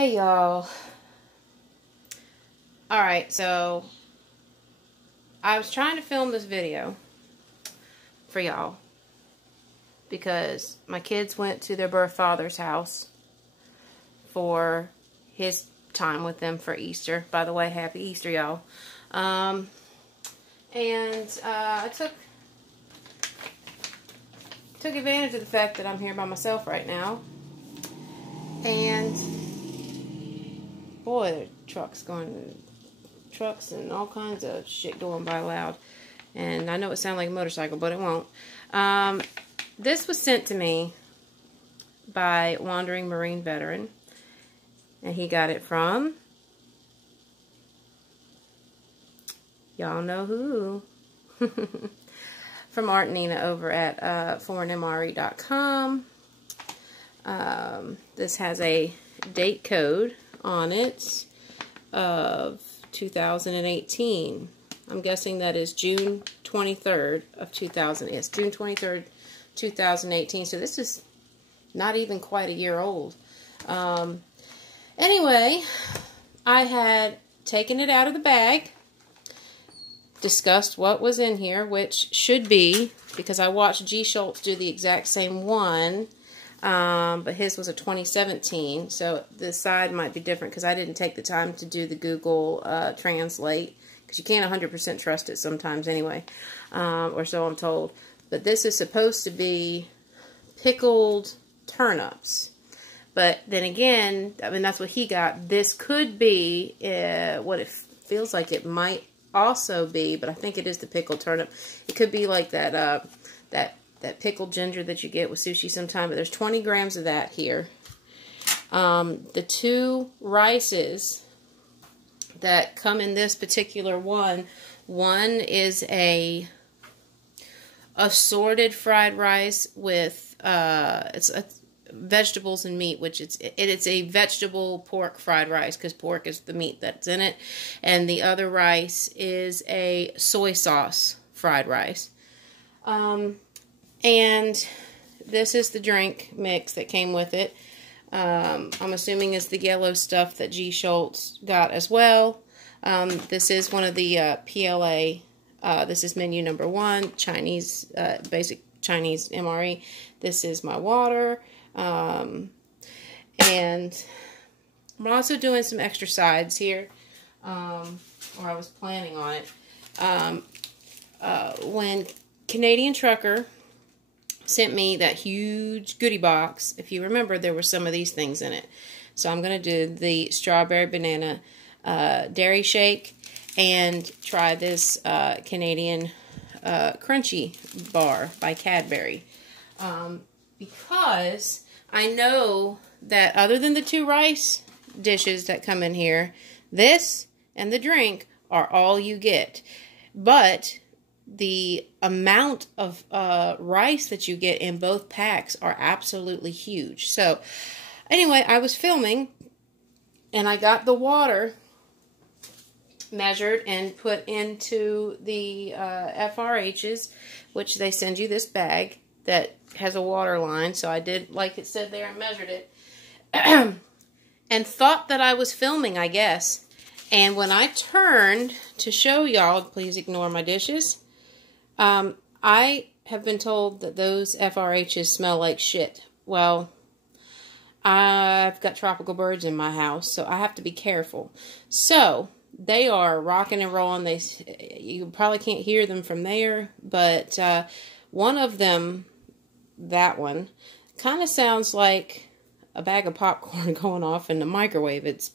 Hey y'all. Alright, so I was trying to film this video for y'all because my kids went to their birth father's house for his time with them for Easter. By the way, happy Easter, y'all. I took advantage of the fact that I'm here by myself right now. And boy, there are trucks and all kinds of shit going by loud. And I know it sounds like a motorcycle, but it won't. This was sent to me by Wandering Marine Veteran. And he got it from, y'all know who, from Art and Nina over at foreignmre.com. This has a date code on it of 2018. I'm guessing that is June 23rd of 2000. Yes, June 23rd, 2018. So this is not even quite a year old. Anyway, I had taken it out of the bag, discussed what was in here, which should be, because I watched G. Schultz do the exact same one, but his was a 2017, so the side might be different because I didn't take the time to do the Google Translate, because you can't 100% trust it sometimes anyway, or so I'm told. But this is supposed to be pickled turnips. But then again, I mean, that's what he got. This could be what it feels like it might also be, but I think it is the pickled turnip. It could be like that that pickled ginger that you get with sushi sometime, but there's 20 grams of that here. The two rices that come in this particular one is a assorted fried rice with it's vegetables and meat, which it's a vegetable pork fried rice because pork is the meat that's in it, and the other rice is a soy sauce fried rice. And this is the drink mix that came with it. I'm assuming it's the yellow stuff that G. Schultz got as well. This is one of the PLA. This is menu number 1, Chinese, basic Chinese MRE. This is my water. And I'm also doing some extra sides here, or I was planning on it. When Canadian Trucker sent me that huge goodie box, if you remember, there were some of these things in it. So I'm going to do the strawberry banana dairy shake and try this Canadian crunchy bar by Cadbury. Because I know that other than the 2 rice dishes that come in here, this and the drink are all you get. But the amount of rice that you get in both packs are absolutely huge. So anyway, I was filming and I got the water measured and put into the FRHs, which they send you this bag that has a water line. So I did like it said there and measured it and thought that I was filming, I guess. And when I turned to show y'all, please ignore my dishes, I have been told that those FRHs smell like shit. Well, I've got tropical birds in my house, so I have to be careful. So they are rocking and rolling. You probably can't hear them from there, but one of them, that one, kind of sounds like a bag of popcorn going off in the microwave. It's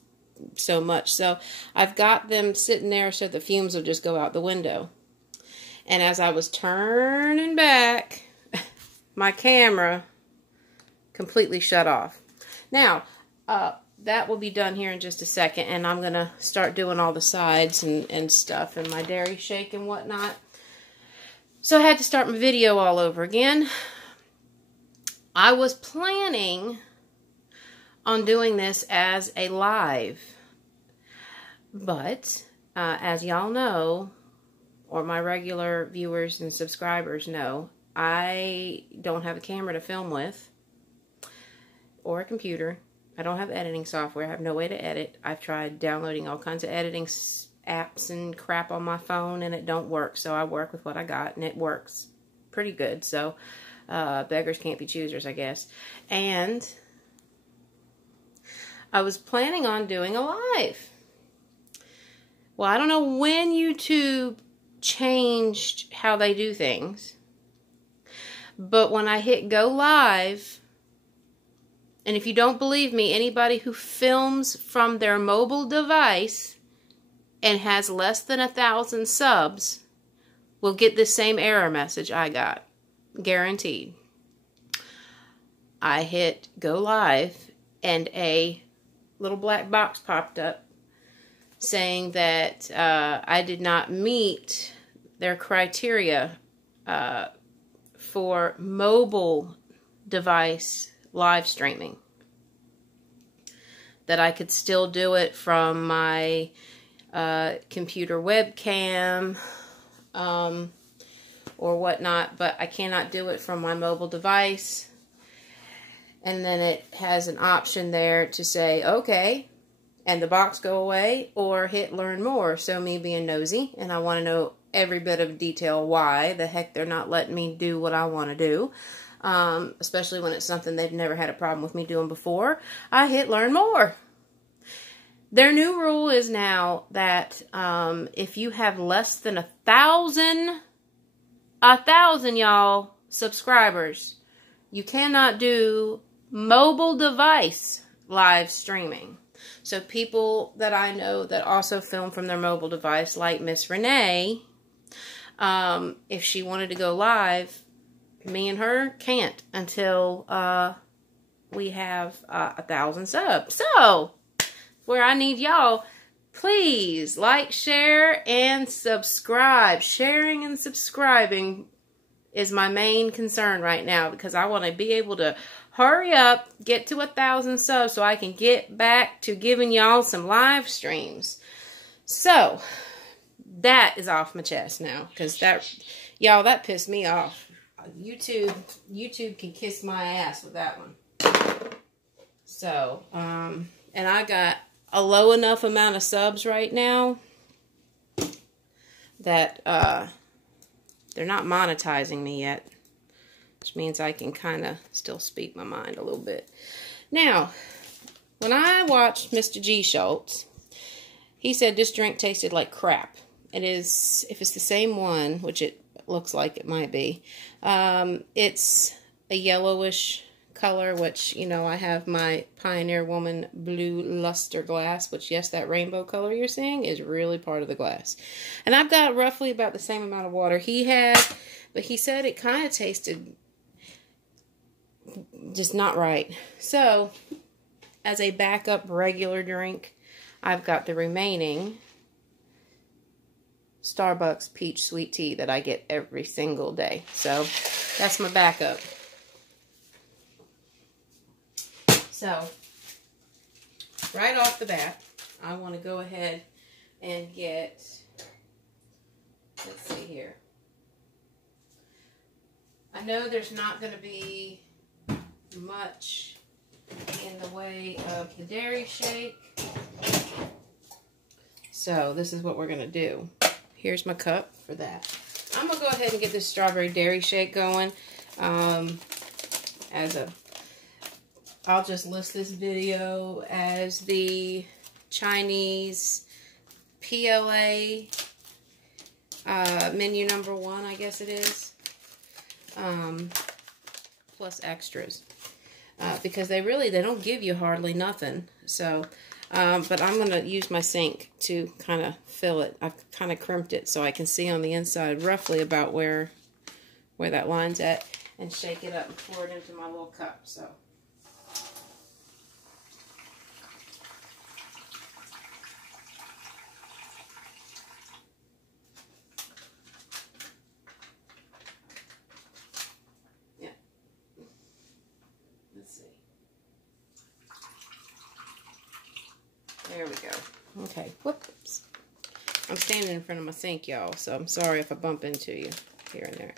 so much. So I've got them sitting there so the fumes will just go out the window. And as I was turning back, my camera completely shut off. Now, that will be done here in just a second, and I'm going to start doing all the sides and stuff, and my dairy shake and whatnot. So I had to start my video all over again. I was planning on doing this as a live, but as y'all know, or my regular viewers and subscribers know, I don't have a camera to film with, or a computer, I don't have editing software. I have no way to edit. I've tried downloading all kinds of editing apps and crap on my phone, and it don't work. So I work with what I got, and it works pretty good. So beggars can't be choosers, I guess. And I was planning on doing a live. Well, I don't know when YouTube changed how they do things, but when I hit go live, and if you don't believe me, anybody who films from their mobile device and has less than 1,000 subs will get the same error message I got. Guaranteed. I hit go live and a little black box popped up saying that I did not meet their criteria for mobile device live streaming. That I could still do it from my computer webcam or whatnot, but I cannot do it from my mobile device. And then it has an option there to say, okay, and the box go away, or hit learn more. So me being nosy, and I want to know every bit of detail why the heck they're not letting me do what I want to do. Especially when it's something they've never had a problem with me doing before. I hit learn more. Their new rule is now that if you have less than 1,000 y'all subscribers, you cannot do mobile device live streaming. So people that I know that also film from their mobile device, like Miss Renee, if she wanted to go live, me and her can't until we have 1,000 subs. So, where I need y'all, please like, share, and subscribe. Sharing and subscribing is my main concern right now, because I want to be able to hurry up, get to 1,000 subs so I can get back to giving y'all some live streams. So, that is off my chest now, because y'all, that pissed me off. YouTube can kiss my ass with that one. So, and I got a low enough amount of subs right now that they're not monetizing me yet, which means I can kind of still speak my mind a little bit. Now, when I watched Mr. G. Schultz, he said this drink tasted like crap. It is, if it's the same one, which it looks like it might be, it's a yellowish color, which, you know, I have my Pioneer Woman Blue Luster glass, which, yes, that rainbow color you're seeing is really part of the glass. And I've got roughly about the same amount of water he had, but he said it kind of tasted just not right. So, as a backup regular drink, I've got the remaining Starbucks peach sweet tea that I get every single day. So, that's my backup. So, right off the bat, I want to go ahead and get, let's see here. I know there's not going to be much in the way of the dairy shake. So, this is what we're going to do. Here's my cup for that. I'm going to go ahead and get this strawberry dairy shake going. I'll just list this video as the Chinese PLA menu number 1, I guess it is. Plus extras. Because they don't give you hardly nothing. So, but I'm going to use my sink to kind of fill it. I've kind of crimped it so I can see on the inside roughly about where that line's at, and shake it up and pour it into my little cup. So, yeah. Let's see. There we go. Okay. Whoops. I'm standing in front of my sink, y'all, so I'm sorry if I bump into you here and there.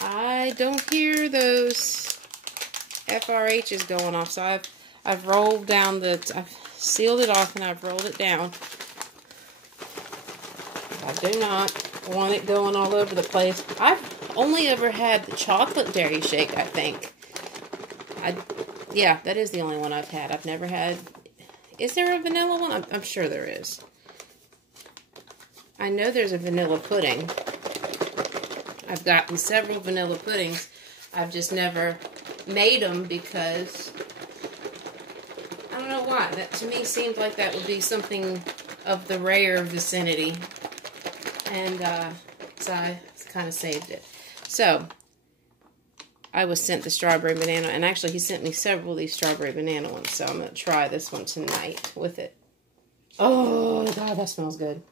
I don't hear those FRH is going off. So I've rolled down I've sealed it off and I've rolled it down. I do not want it going all over the place. I've only ever had the chocolate dairy shake, I think. Yeah, that is the only one I've had. I've never had... Is there a vanilla one? I'm sure there is. I know there's a vanilla pudding. I've gotten several vanilla puddings. I've just never made them because... I don't know why. That to me seemed like that would be something of the rare vicinity. And so I kind of saved it. So, I was sent the strawberry banana, and actually he sent me several of these strawberry banana ones, so I'm going to try this one tonight with it. Oh, God, that smells good.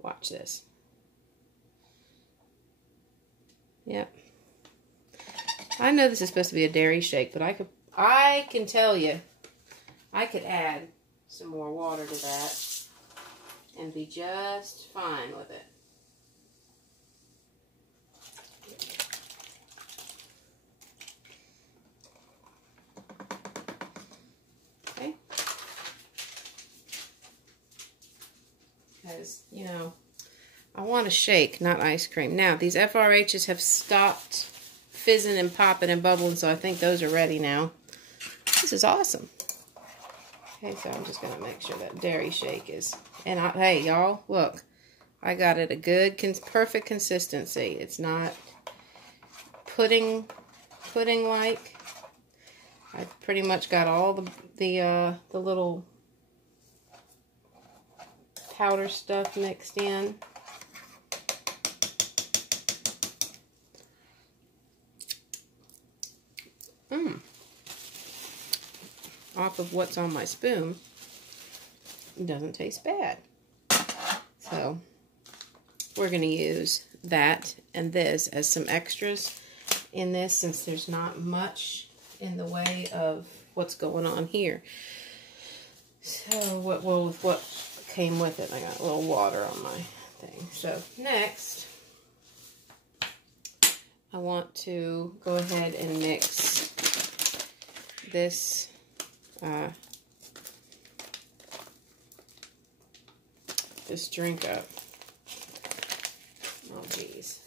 Watch this. Yep. I know this is supposed to be a dairy shake, but I can tell you, I could add some more water to that and be just fine with it. Okay. Because, you know, I want a shake, not ice cream. Now, these FRHs have stopped fizzing and popping and bubbling, so I think those are ready now. This is awesome. Okay, so I'm just going to make sure that dairy shake is... And hey, y'all, look. I got it a good, perfect consistency. It's not pudding-like. I pretty much got all the little powder stuff mixed in. Off of what's on my spoon, it doesn't taste bad. So we're going to use that and this as some extras in this, since there's not much in the way of what's going on here. So with what came with it, I got a little water on my thing. So next, I want to go ahead and mix this this drink up. Oh, geez.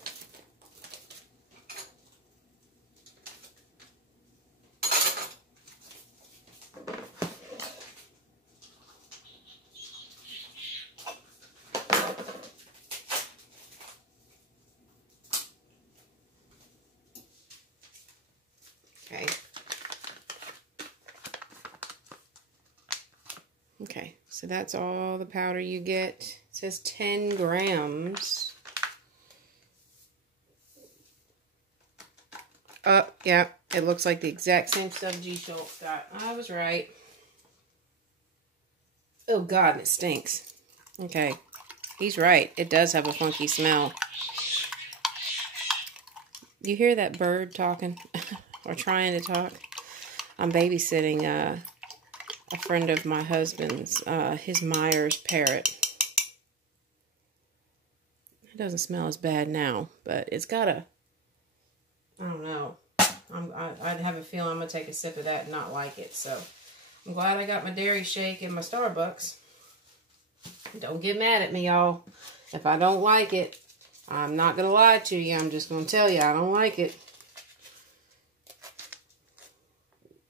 Okay. Okay, so that's all the powder you get. It says 10 grams. Oh, yeah, it looks like the exact same stuff G. Schultz got. I was right. Oh, God, and it stinks. Okay, he's right. It does have a funky smell. You hear that bird talking? Or trying to talk? I'm babysitting a friend of my husband's, his Myers parrot. It doesn't smell as bad now, but it's got a, I don't know. I'd have a feeling I'm going to take a sip of that and not like it. So I'm glad I got my dairy shake in my Starbucks. Don't get mad at me, y'all. If I don't like it, I'm not going to lie to you. I'm just going to tell you I don't like it.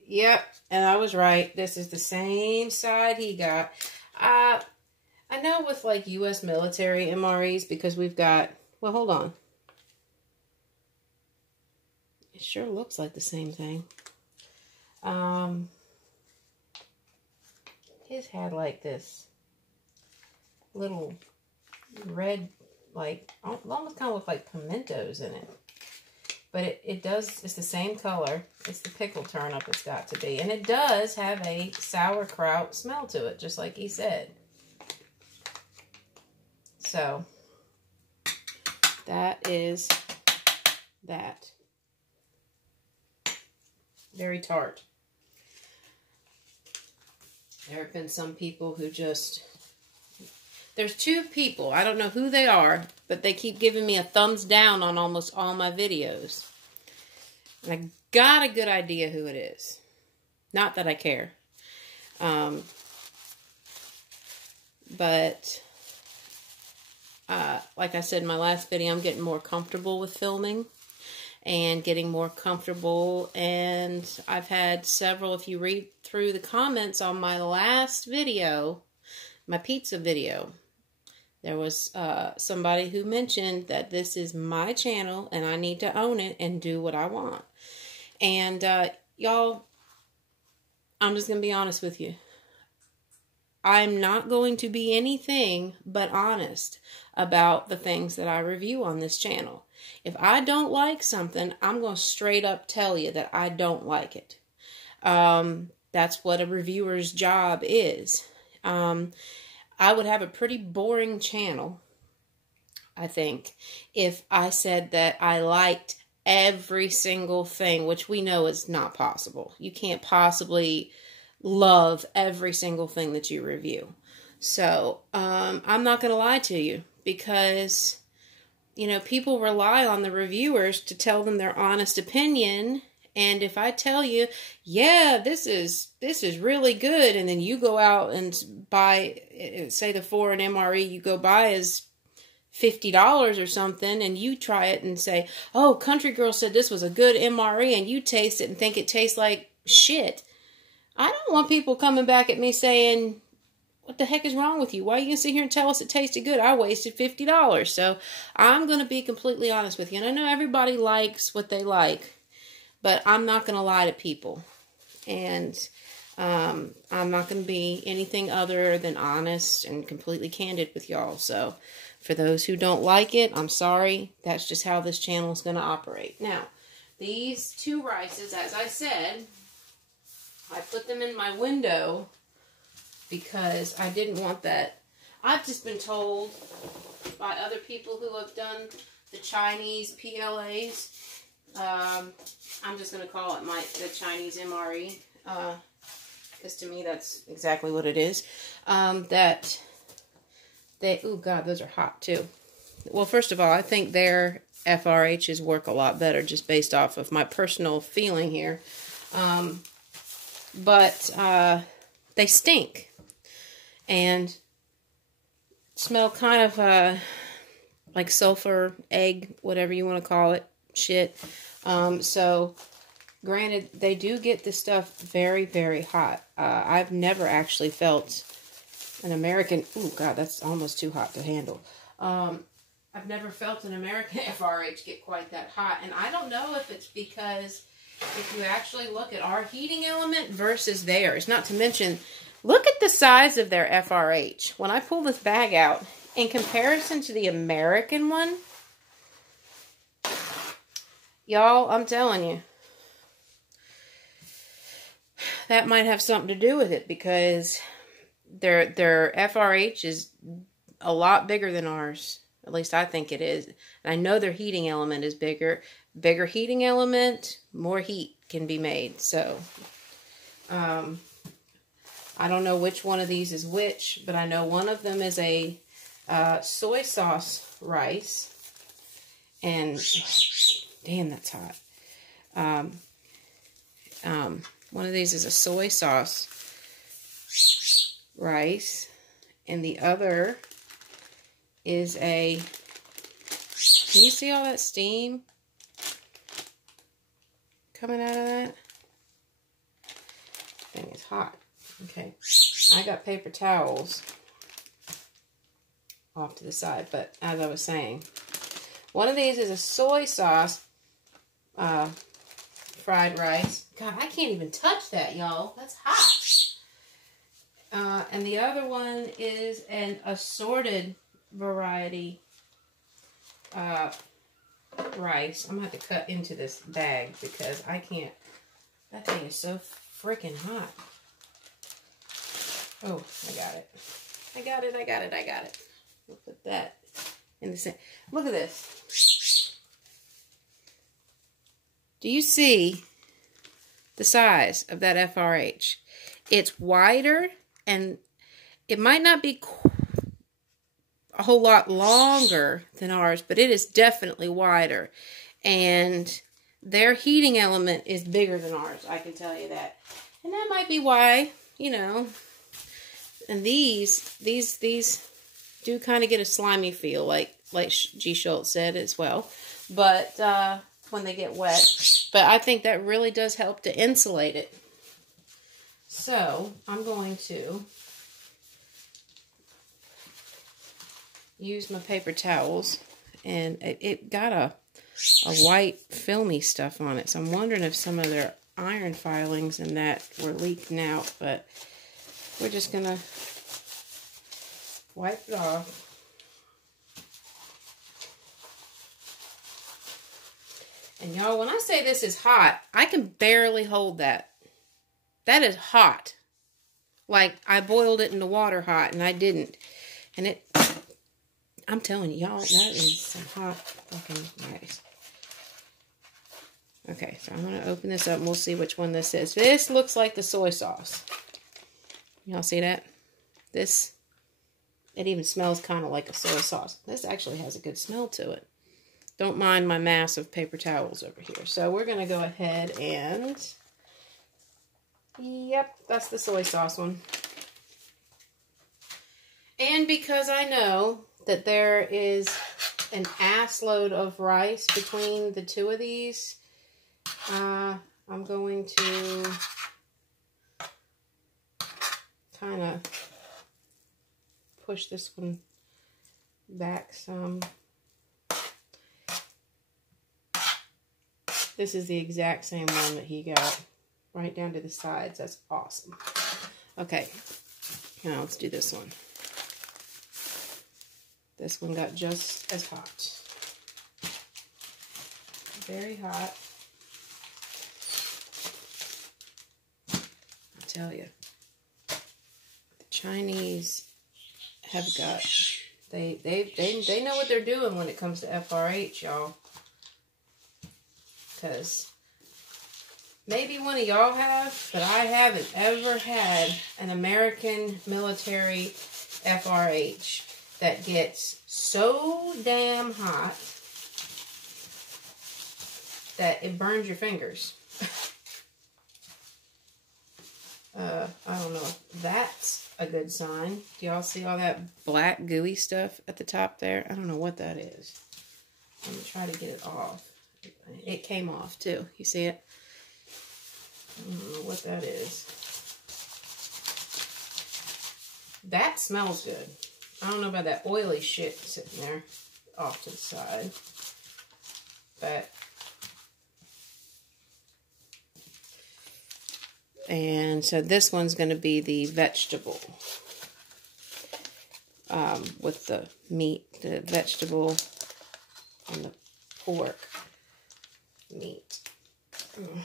Yep, and I was right. This is the same side he got. I know with like U.S. military MREs, because we've got, well, hold on. It sure looks like the same thing. His had like this little red, like, almost kind of look like pimentos in it. But it does, it's the same color. It's the pickle turnip it's got to be. And it does have a sauerkraut smell to it, just like he said. So, that is that. Very tart. There have been some people who just... There's two people, I don't know who they are, but they keep giving me a thumbs down on almost all my videos. And I got a good idea who it is. Not that I care. But like I said in my last video, I'm getting more comfortable with filming and getting more comfortable. And I've had several, if you read through the comments on my last video, my pizza video, there was somebody who mentioned that this is my channel and I need to own it and do what I want. And y'all, I'm just going to be honest with you. I'm not going to be anything but honest about the things that I review on this channel. If I don't like something, I'm going to straight up tell you that I don't like it. That's what a reviewer's job is. I would have a pretty boring channel, I think, if I said that I liked every single thing, which we know is not possible. You can't possibly love every single thing that you review. So, I'm not going to lie to you because, you know, people rely on the reviewers to tell them their honest opinion. And if I tell you, yeah, this is really good, and then you go out and buy, say the foreign MRE you go buy is $50 or something, and you try it and say, oh, Country Girl said this was a good MRE, and you taste it and think it tastes like shit. I don't want people coming back at me saying, what the heck is wrong with you? Why are you going to sit here and tell us it tasted good? I wasted $50. So I'm going to be completely honest with you. And I know everybody likes what they like, but I'm not going to lie to people. And I'm not going to be anything other than honest and completely candid with y'all. So for those who don't like it, I'm sorry. That's just how this channel is going to operate. Now, these two rices, as I said, I put them in my window because I didn't want that. I've just been told by other people who have done the Chinese PLAs, I'm just going to call it the Chinese MRE, because to me that's exactly what it is, oh God, those are hot too. Well, first of all, I think their FRHs work a lot better just based off of my personal feeling here. But they stink and smell kind of like sulfur, egg, whatever you want to call it, shit. So granted, they do get this stuff very, very hot. I've never actually felt an American, oh God, that's almost too hot to handle. I've never felt an American FRH get quite that hot. And I don't know if it's because if you actually look at our heating element versus theirs, not to mention, look at the size of their FRH. When I pull this bag out, in comparison to the American one, y'all, I'm telling you, that might have something to do with it because their FRH is a lot bigger than ours. At least I think it is. And I know their heating element is bigger. Bigger heating element, more heat can be made. So, I don't know which one of these is which, but I know one of them is a soy sauce rice. And, damn, that's hot. One of these is a soy sauce rice. And the other is a, can you see all that steam coming out of that? Thing is hot. Okay, I got paper towels off to the side, but as I was saying, one of these is a soy sauce fried rice. God, I can't even touch that, y'all. That's hot. And the other one is an assorted variety rice. I'm going to have to cut into this bag because I can't. That thing is so freaking hot. Oh, I got it. I got it. We'll put that in the same. Look at this. Do you see the size of that FRH? It's wider, and it might not be a whole lot longer than ours, but it is definitely wider. And their heating element is bigger than ours. I can tell you that. And that might be why, you know, and these do kind of get a slimy feel, like G. Schultz said as well. But when they get wet. But I think that really does help to insulate it. So I'm going to use my paper towels, and it got a white filmy stuff on it. So I'm wondering if some of their iron filings and that were leaking out, but we're just gonna wipe it off. And y'all, when I say this is hot, I can barely hold that. That is hot. Like, I boiled it in the water hot, and I didn't. And it, I'm telling y'all, that is some hot fucking rice. Okay, so I'm going to open this up, and we'll see which one this is. This looks like the soy sauce. Y'all see that? This, it even smells kind of like a soy sauce. This actually has a good smell to it. Don't mind my mass of paper towels over here. So we're going to go ahead and... Yep, that's the soy sauce one. And because I know that there is an ass load of rice between the two of these, I'm going to kind of push this one back some. This is the exact same one that he got. Right down to the sides. That's awesome. Okay. Now let's do this one. This one got just as hot. Very hot. I'll tell you. The Chinese have got... They know what they're doing when it comes to FRH, y'all. Because... maybe one of y'all have, but I haven't ever had an American military FRH that gets so damn hot that it burns your fingers. I don't know if that's a good sign. Do y'all see all that black gooey stuff at the top there? I don't know what that is. I'm going to try to get it off. It came off too. You see it? I don't know what that is. That smells good. I don't know about that oily shit sitting there off to the side. But. And so this one's going to be the vegetable. With the meat, the vegetable, and the pork meat. And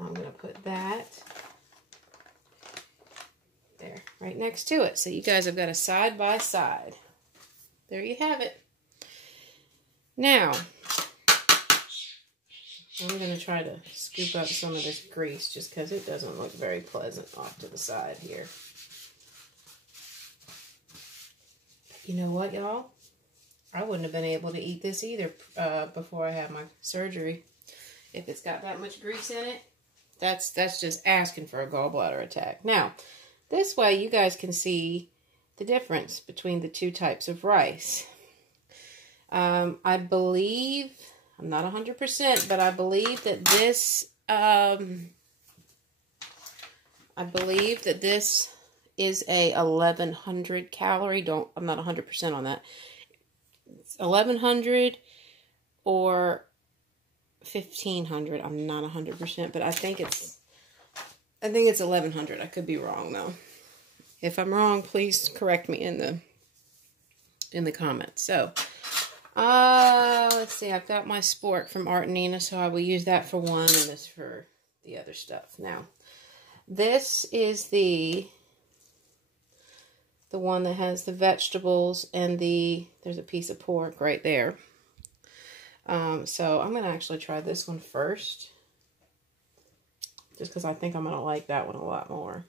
I'm going to put that there, right next to it. So you guys have got a side by side. There you have it. Now, I'm going to try to scoop up some of this grease just because it doesn't look very pleasant off to the side here. You know what, y'all? I wouldn't have been able to eat this either before I had my surgery. If it's got that much grease in it, that's just asking for a gallbladder attack. Now, this way you guys can see the difference between the two types of rice. I believe, I'm not 100%, but I believe that this, is a 1100 calorie. I'm not 100% on that. It's 1100 or 1500. I'm not 100%, but I think it's 1100. I could be wrong though. If I'm wrong, please correct me in the comments. So, let's see. I've got my spork from Art and Nina, so I will use that for one and this for the other stuff. Now, this is the one that has the vegetables and there's a piece of pork right there. So I'm going to actually try this one first. Just because I think I'm going to like that one a lot more.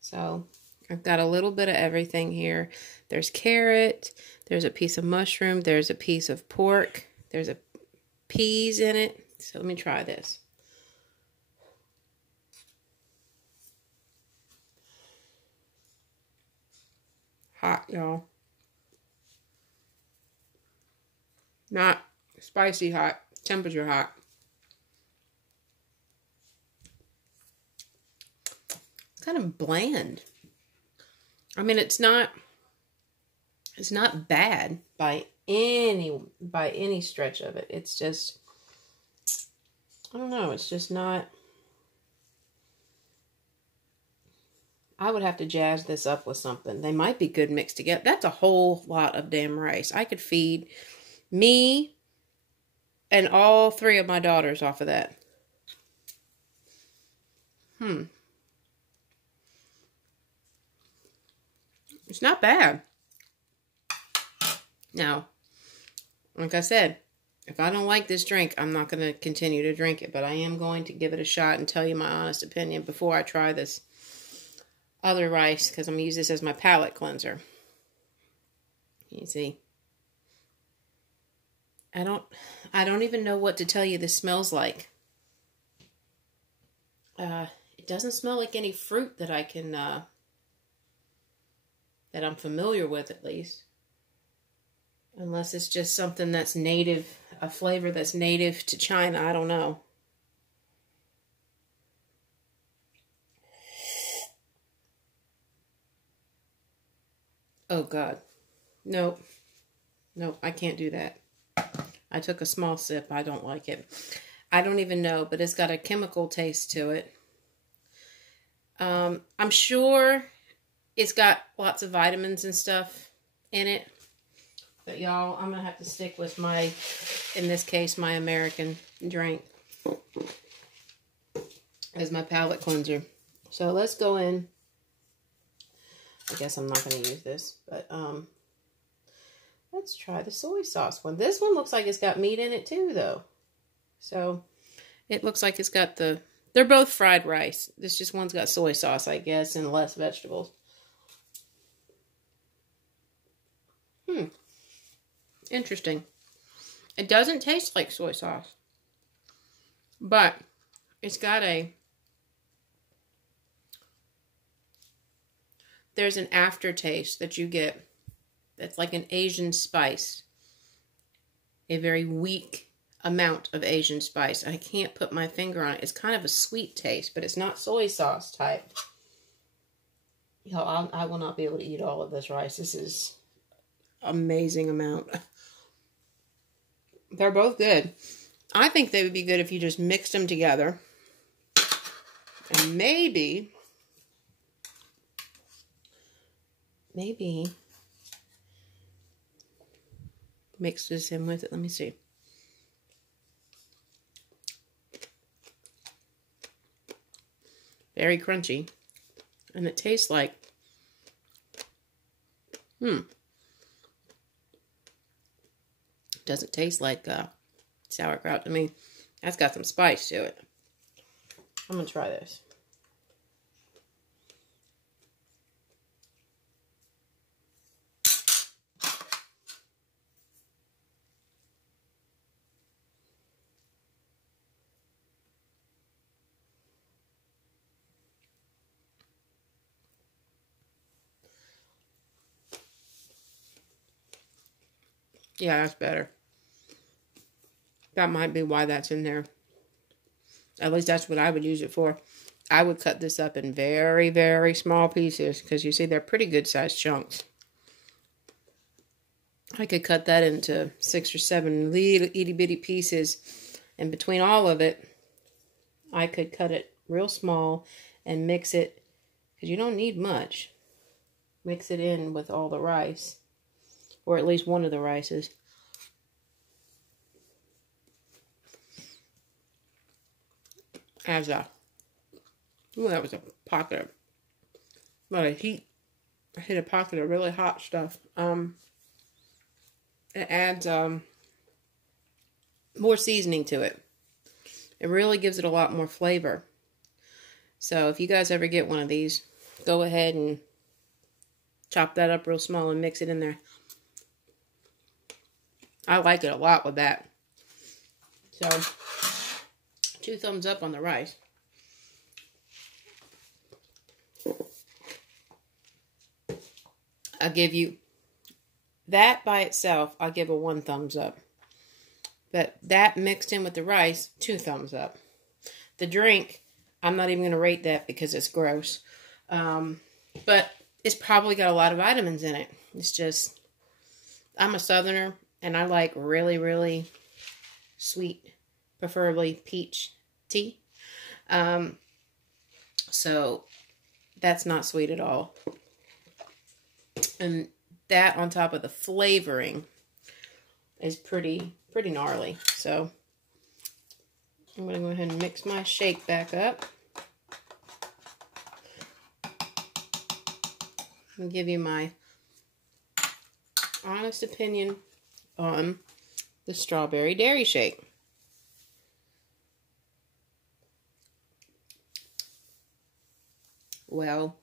So I've got a little bit of everything here. There's carrot, there's a piece of mushroom, there's a piece of pork, there's a peas in it. So let me try this. Hot, y'all. Not spicy hot, temperature hot. Kind of bland. I mean, it's not bad by any stretch of it. It's just, I don't know, it's just not. I would have to jazz this up with something. They might be good mixed together. That's a whole lot of damn rice. I could feed me and all 3 of my daughters off of that. It's not bad. Now, like I said, if I don't like this drink, I'm not going to continue to drink it. But I am going to give it a shot and tell you my honest opinion before I try this other rice, because I'm going to use this as my palate cleanser. You see? I don't even know what to tell you this smells like. It doesn't smell like any fruit that I can, that I'm familiar with, at least. Unless it's just something that's native, a flavor that's native to China. I don't know. Oh, God. Nope. Nope, I can't do that. I took a small sip. I don't like it. I don't even know, but it's got a chemical taste to it. I'm sure it's got lots of vitamins and stuff in it. But y'all, I'm going to have to stick with my, in this case, my American drink as my palate cleanser. So let's go in. I guess I'm not going to use this, but let's try the soy sauce one. This one looks like it's got meat in it too, though. So it looks like it's got the, they're both fried rice. This just one's got soy sauce, I guess, and less vegetables. Interesting. It doesn't taste like soy sauce, but it's got there's an aftertaste that you get that's like an Asian spice. A very weak amount of Asian spice. I can't put my finger on it. It's kind of a sweet taste, but it's not soy sauce type. Y'all, I will not be able to eat all of this rice. This is amazing amount. They're both good. I think they would be good if you just mixed them together. And maybe mix this in with it. Let me see. Very crunchy. And it tastes like, doesn't taste like sauerkraut to me. That's got some spice to it. I'm going to try this. Yeah, that's better. That might be why that's in there. At least that's what I would use it for. I would cut this up in very, very small pieces, because you see they're pretty good sized chunks. I could cut that into 6 or 7 little itty bitty pieces, and between all of it, I could cut it real small and mix it, because you don't need much. Mix it in with all the rice, or at least one of the rices. As a, ooh, that was a pocket of heat. I hit a pocket of really hot stuff. It adds more seasoning to it. It really gives it a lot more flavor. So if you guys ever get one of these, go ahead and chop that up real small and mix it in there. I like it a lot with that. So, 2 thumbs up on the rice. I'll give you that by itself, I'll give a 1 thumbs up. But that mixed in with the rice, 2 thumbs up. The drink, I'm not even going to rate that because it's gross. But it's probably got a lot of vitamins in it. It's just, I'm a Southerner, and I like really, really sweet, preferably peach tea. So, that's not sweet at all. And that on top of the flavoring is pretty gnarly. So I'm going to go ahead and mix my shake back up. I'll give you my honest opinion on the strawberry dairy shake. Well,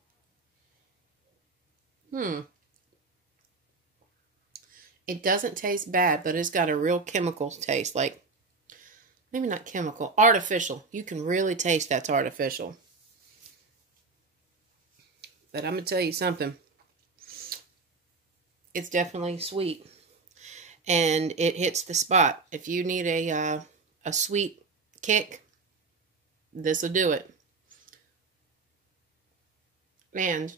it doesn't taste bad, but it's got a real chemical taste. Like, maybe not chemical, artificial. You can really taste that's artificial. But I'm going to tell you something. It's definitely sweet. And it hits the spot. If you need a sweet kick, this will do it. And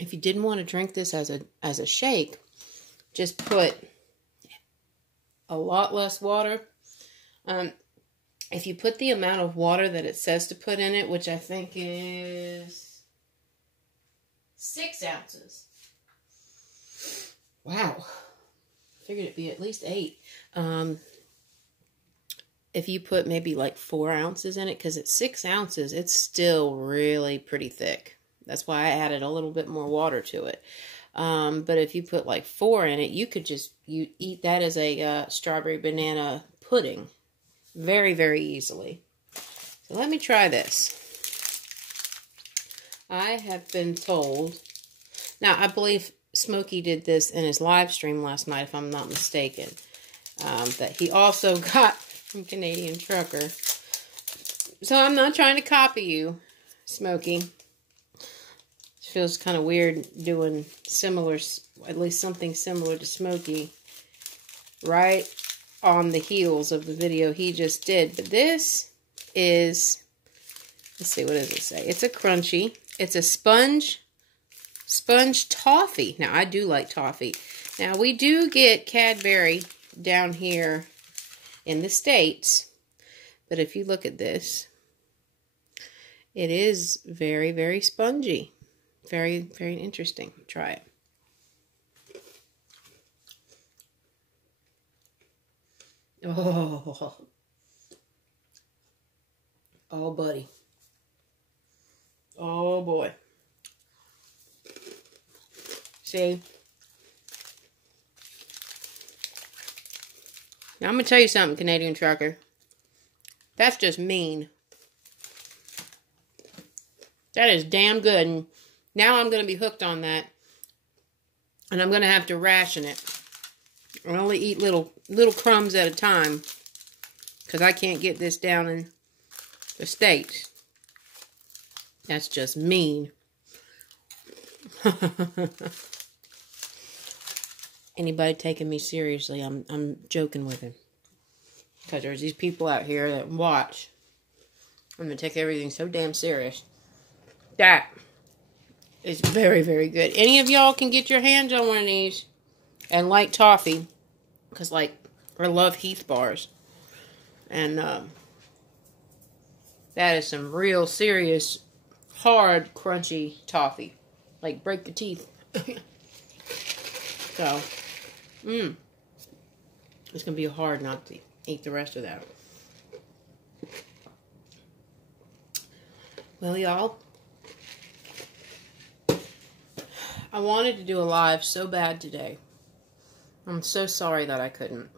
if you didn't want to drink this as a shake, just put a lot less water. If you put the amount of water that it says to put in it, which I think is 6 ounces. Wow. Figured it'd be at least 8. If you put maybe like 4 ounces in it, because it's 6 ounces, it's still really pretty thick. That's why I added a little bit more water to it. But if you put like 4 in it, you could you eat that as a strawberry banana pudding very, very easily. So let me try this. I have been told, now I believe Smokey did this in his live stream last night, if I'm not mistaken, that he also got from Canadian Trucker. So I'm not trying to copy you, Smokey. It feels kind of weird doing similar, at least something similar to Smokey, right on the heels of the video he just did. But this is, let's see, what does it say? It's a crunchy. It's a sponge toffee. Now, I do like toffee. Now, we do get Cadbury down here in the States. But if you look at this, it is very, very spongy. Very, very interesting. Try it. Oh. Oh, buddy. Oh, boy. See? Now, I'm going to tell you something, Canadian Trucker. That's just mean. That is damn good. And now I'm going to be hooked on that. And I'm going to have to ration it. I only eat little crumbs at a time. Because I can't get this down in the States. That's just mean. Anybody taking me seriously, I'm joking with him. Because there's these people out here that watch. I'm going to take everything so damn serious. That is very, very good. Any of y'all can get your hands on one of these and like toffee. Because, like, I love Heath bars. And that is some real serious, hard, crunchy toffee. Like, break the teeth. So, it's going to be hard not to eat the rest of that. Well, y'all, I wanted to do a live so bad today. I'm so sorry that I couldn't.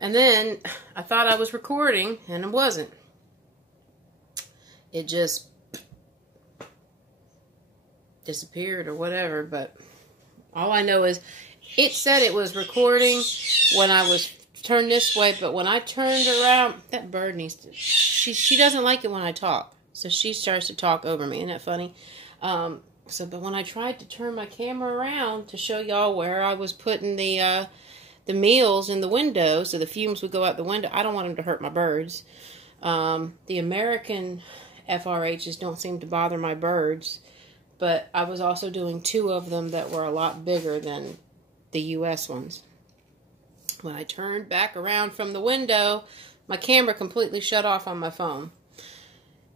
And then, I thought I was recording, and it wasn't. disappeared or whatever, but all I know is it said it was recording when I was turned this way, but when I turned around, that bird needs to, she doesn't like it when I talk, so she starts to talk over me. Isn't that funny? But when I tried to turn my camera around to show y'all where I was putting the meals in the window so the fumes would go out the window, I don't want them to hurt my birds. The American FRHs don't seem to bother my birds, but I was also doing 2 of them that were a lot bigger than the US ones. When I turned back around from the window, my camera completely shut off on my phone.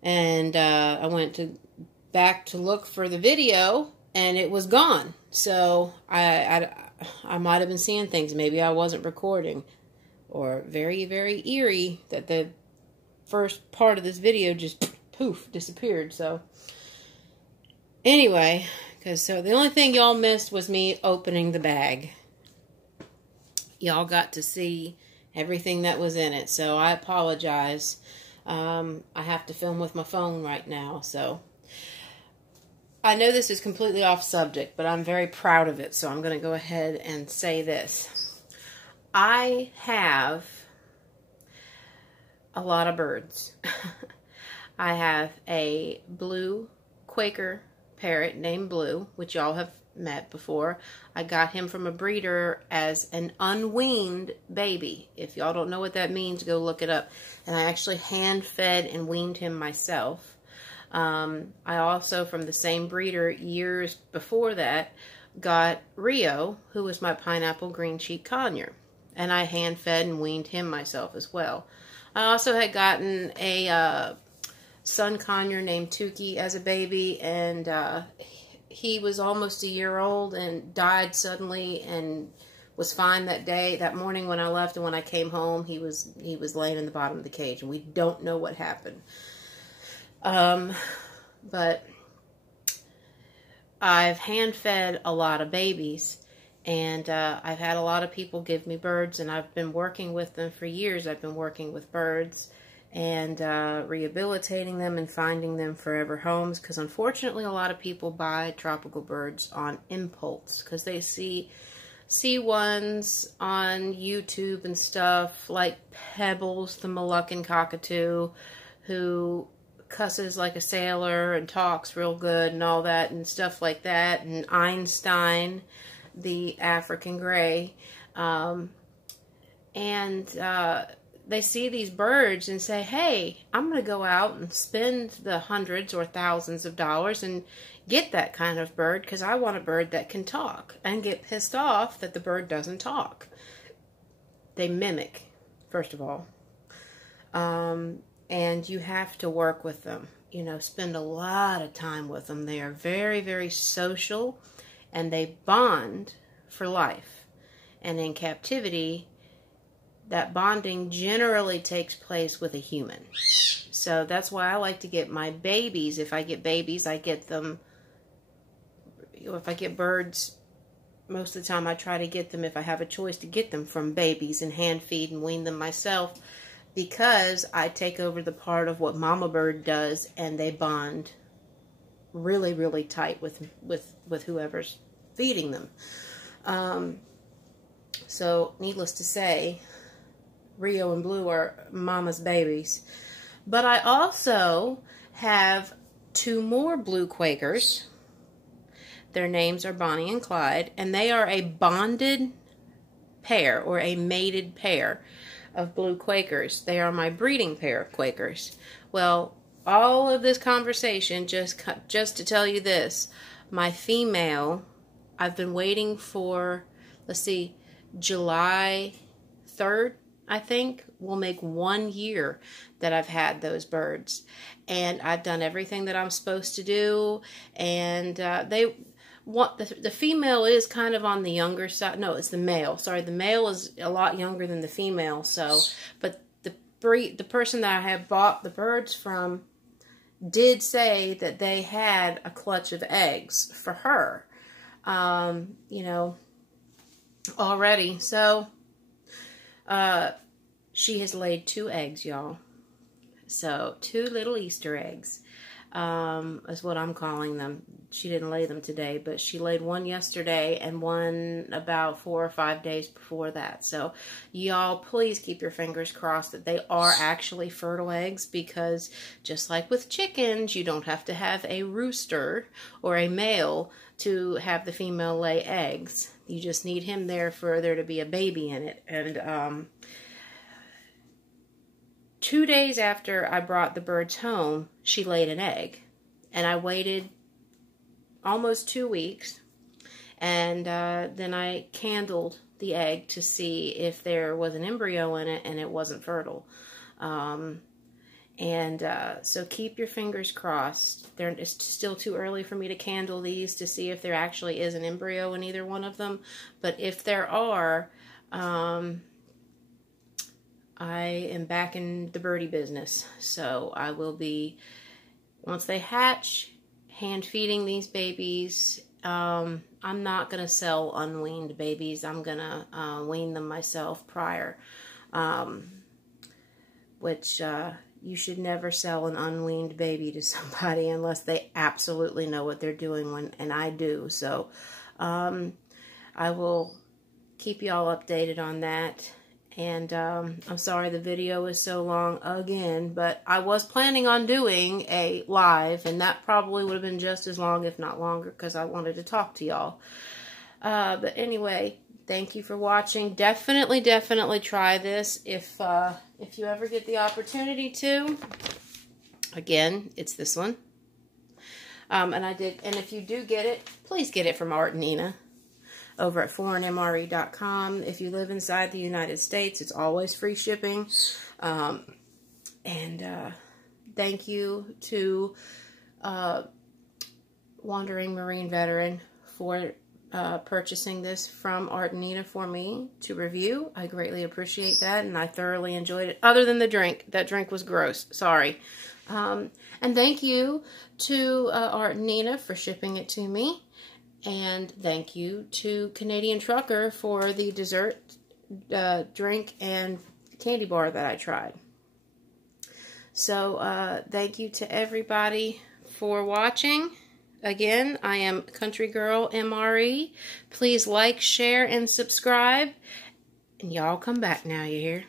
And I went back to look for the video, and it was gone. So I might have been seeing things. Maybe I wasn't recording. Or very, very eerie that the first part of this video just poof, disappeared. So anyway, so the only thing y'all missed was me opening the bag. Y'all got to see everything that was in it, so I apologize. I have to film with my phone right now, so I know this is completely off subject, but I'm very proud of it, so I'm going to go ahead and say this. I have a lot of birds. I have a blue Quaker parrot named Blue, which y'all have met before. I got him from a breeder as an unweaned baby. If y'all don't know what that means, go look it up. And I actually hand-fed and weaned him myself. I also, from the same breeder years before that, got Rio, who was my pineapple green cheek conure. And I hand-fed and weaned him myself as well. I also had gotten a sun conure named Tukey as a baby, and he was almost a year old and died suddenly and was fine that morning when I left, and when I came home he was laying in the bottom of the cage, and we don't know what happened. But I've hand-fed a lot of babies, and I've had a lot of people give me birds, and I've been working with them for years. I've been working with birds and rehabilitating them and finding them forever homes, because unfortunately a lot of people buy tropical birds on impulse because they see ones on YouTube and stuff, like Pebbles, the Moluccan cockatoo, who cusses like a sailor and talks real good and all that and stuff like that, and Einstein, the African gray, they see these birds and say, hey, I'm going to go out and spend the hundreds or thousands of dollars and get that kind of bird because I want a bird that can talk, and get pissed off that the bird doesn't talk. They mimic, first of all. And you have to work with them, you know, spend a lot of time with them. They are very, very social, and they bond for life. And in captivity, that bonding generally takes place with a human. So that's why I like to get my babies. If I get babies, I get them, if I get birds, most of the time I try to get them, if I have a choice, to get them from babies and hand feed and wean them myself, because I take over the part of what mama bird does, and they bond really, really tight with whoever's feeding them. So needless to say, Rio and Blue are mama's babies. But I also have 2 more blue Quakers. Their names are Bonnie and Clyde, and they are a bonded pair, or a mated pair of blue Quakers. They are my breeding pair of Quakers. Well, all of this conversation just to tell you this. My female, I've been waiting for, let's see, July 3rd, I think, will make 1 year that I've had those birds. And I've done everything that I'm supposed to do. And the female is kind of on the younger side. No, it's the male. Sorry, the male is a lot younger than the female. So, but the person that I have bought the birds from did say that they had a clutch of eggs for her, you know, already. So, she has laid 2 eggs, y'all. So, 2 little Easter eggs. is what I'm calling them. She didn't lay them today, but she laid one yesterday and one about 4 or 5 days before that. So y'all, please keep your fingers crossed that they are actually fertile eggs, because just like with chickens, you don't have to have a rooster or a male to have the female lay eggs. You just need him there for there to be a baby in it. And 2 days after I brought the birds home, she laid an egg. And I waited almost 2 weeks. And then I candled the egg to see if there was an embryo in it, and it wasn't fertile. So keep your fingers crossed. It's still too early for me to candle these to see if there actually is an embryo in either one of them. But if there are, I am back in the birdie business. So I will be, once they hatch, hand feeding these babies. I'm not going to sell unweaned babies. I'm going to wean them myself prior. You should never sell an unweaned baby to somebody unless they absolutely know what they're doing, and I do. So I will keep y'all updated on that. And I'm sorry the video is so long again, but I was planning on doing a live, and that probably would have been just as long, if not longer, because I wanted to talk to y'all. But anyway, thank you for watching. Definitely try this if you ever get the opportunity to. Again, it's this one. And if you do get it, please get it from Art and Nina over at foreignmre.com. If you live inside the United States, it's always free shipping. Thank you to Wandering Marine Veteran for purchasing this from Art and Nina for me to review. I greatly appreciate that, and I thoroughly enjoyed it. Other than the drink. That drink was gross. Sorry. And thank you to Art and Nina for shipping it to me. And thank you to Canadian Trucker for the dessert, drink, and candy bar that I tried. So, thank you to everybody for watching. Again, I am Country Girl MRE. Please like, share, and subscribe. And y'all come back now, you hear?